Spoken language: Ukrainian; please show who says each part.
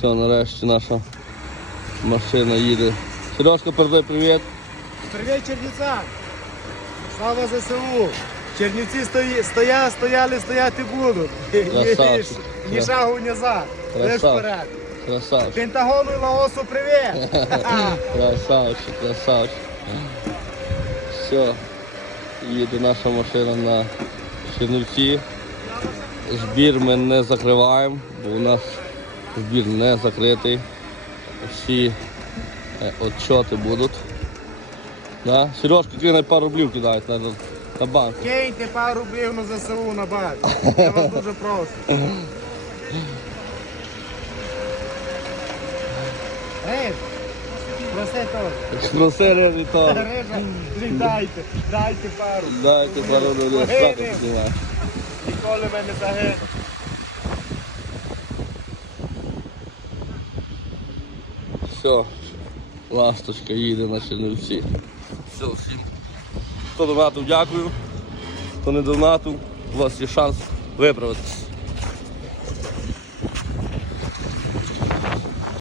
Speaker 1: Все, нарешті наша машина їде. Сережка, передай привіт.
Speaker 2: Привіт, Чернівцям! Слава ЗСУ! Чернівці стої, стоя, стояли, стояти будуть.
Speaker 1: Красавчик.
Speaker 2: Ні, ні шагу, ні за. Лиш вперед.
Speaker 1: Красавчик.
Speaker 2: Пентагону і Лаосу привіт!
Speaker 1: Красавчик, красавчик. Все. Їде наша машина на Чернівці. Збір ми не закриваємо, бо у нас збір не закритий. Всі е, отчоти будуть. Да? Сережка кине пару рублів кидають на, на банк.
Speaker 2: Киньте пару рублів на ЗСУ на бак. Я вас дуже прошу. Ей, проси теж.
Speaker 1: Проси режі то.
Speaker 2: Режа, дайте, дайте пару.
Speaker 1: Дайте пару рублів.
Speaker 2: Ніколи мене загине.
Speaker 1: Все, ласточка їде на Чернівці. Все, всім. Хто донатив, дякую. Хто не донатив, у вас є шанс виправитися.